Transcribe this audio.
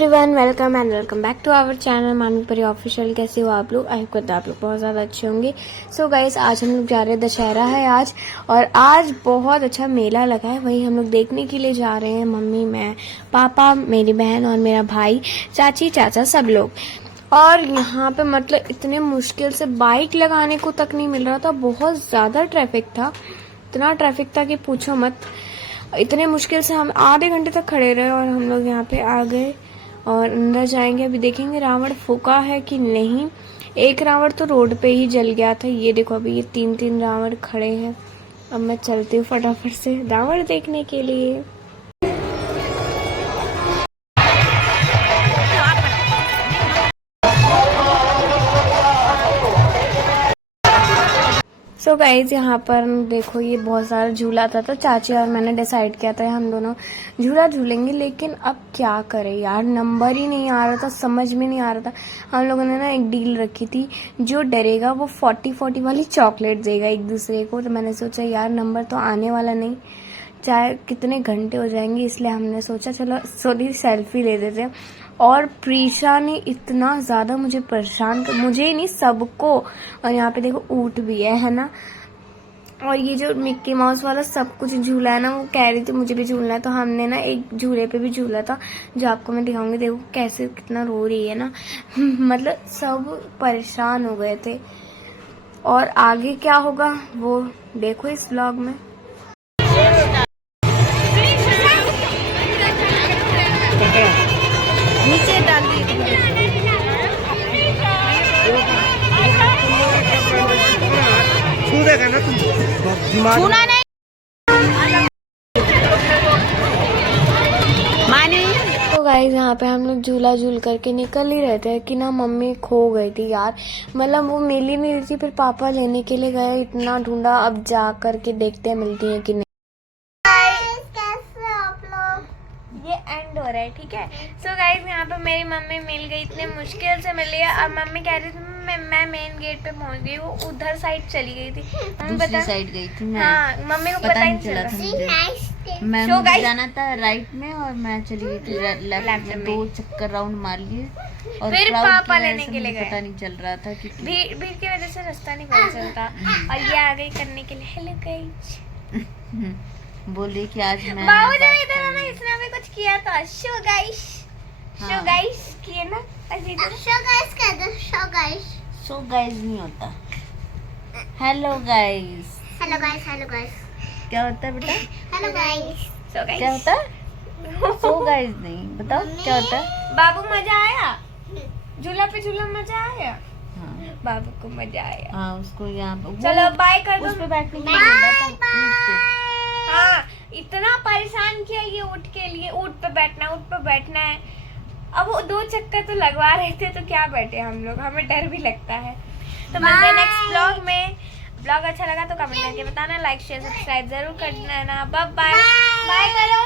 Everyone, welcome back to our channel Manvi Pari official. कैसे हो आप लोग? आई होप आप लोग बहुत ज़्यादा अच्छे होंगे। सो गाइस, आज हम लोग जा रहे हैं, दशहरा है आज, और आज बहुत अच्छा मेला लगा है, वही हम लोग देखने के लिए जा रहे हैं। मम्मी, मैं, पापा, मेरी बहन और मेरा भाई, चाची, चाचा, सब लोग। और यहाँ पे मतलब इतने मुश्किल से बाइक लगाने को तक नहीं मिल रहा था, बहुत ज़्यादा ट्रैफिक था, इतना ट्रैफिक था कि पूछो मत। इतने मुश्किल से हम आधे घंटे तक खड़े रहे और हम लोग यहाँ पे आ गए और अंदर जाएंगे। अभी देखेंगे रावण फूका है कि नहीं। एक रावण तो रोड पे ही जल गया था। ये देखो, अभी ये तीन रावण खड़े हैं। अब मैं चलती हूँ फटाफट से रावण देखने के लिए। सो गाइज, यहाँ पर देखो, ये बहुत सारा झूला था, तो चाची और मैंने डिसाइड किया था हम दोनों झूला झूलेंगे। लेकिन अब क्या करें यार, नंबर ही नहीं आ रहा था, समझ में नहीं आ रहा था। हम लोगों ने ना एक डील रखी थी, जो डरेगा वो 40 वाली चॉकलेट देगा एक दूसरे को। तो मैंने सोचा यार, नंबर तो आने वाला नहीं, चाहे कितने घंटे हो जाएंगे, इसलिए हमने सोचा चलो थोड़ी सेल्फी ले देते हैं। और प्रीशा ने इतना ज़्यादा मुझे परेशान कर, मुझे ही नहीं सबको। और यहाँ पे देखो ऊँट भी है ना। और ये जो मिक्की माउस वाला सब कुछ झूला है ना, वो कह रही थी मुझे भी झूलना है, तो हमने ना एक झूले पे भी झूला था, जो आपको मैं दिखाऊंगी। देखो कैसे कितना रो रही है ना मतलब सब परेशान हो गए थे। और आगे क्या होगा वो देखो इस व्लॉग में। नीचे डाल दिए छूना नहीं मानी। तो गाइस, यहाँ पे हम लोग झूला झूल करके निकल ही रहे थे कि ना मम्मी खो गई थी यार। मतलब वो मिल ही नहीं रही थी, फिर पापा लेने के लिए गए, इतना ढूंढा, अब जा करके देखते हैं मिलती है कि नहीं। ये एंड हो रहा है, ठीक है। सो गाइज, यहाँ पे मेरी मम्मी मिल गई, इतने मुश्किल से मिली है। और मम्मी कह रही थी मैं मेन गेट पे पहुंच गई, वो उधर साइड चली गई थी। दूसरी साइड गई थी मैं। हाँ, मम्मी को पता नहीं चला था मुझे। मैं मुझे जाना था राइट में और मैं चली गई थी लेफ्ट में। 2 चक्कर राउंड मार लिए और फिर पापा लेने के लिए गए। पता नहीं चल रहा था कि भीड़ की वजह से रास्ता नहीं पता चलता। और ये आ गई करने के लिए हेलो गाइस। बोली कि आज मैं बाबू जरा इधर आना, इसने भी कुछ किया था। शो गाइस, शो गाइस किए ना, शो गाइस कह दो, शो गाइस। शो गाइस नहीं होता, hello guys. Hello guys, hello guys क्या होता है बेटा? हेलो गाइस, सो गाइस क्या होता है? शो गाइस नहीं, बताओ क्या होता है? बाबू मजा आया झूला पे, झूला मजा आया। हाँ, बाबू को मजा आया। हाँ, उसको यहाँ पे चलो बाय कर दो। उस पे बैठने के लिए बोला था। हाँ, इतना परेशान किया ये ऊँट के लिए, ऊँट पे बैठना है, ऊँट पे बैठना है। अब वो 2 चक्कर तो लगवा रहे थे, तो क्या बैठे हम लोग, हमें डर भी लगता है। तो मिलते हैं नेक्स्ट ब्लॉग में। ब्लॉग अच्छा लगा तो कमेंट करके बताना, लाइक शेयर सब्सक्राइब जरूर करना। बाय बाय, बाय करो।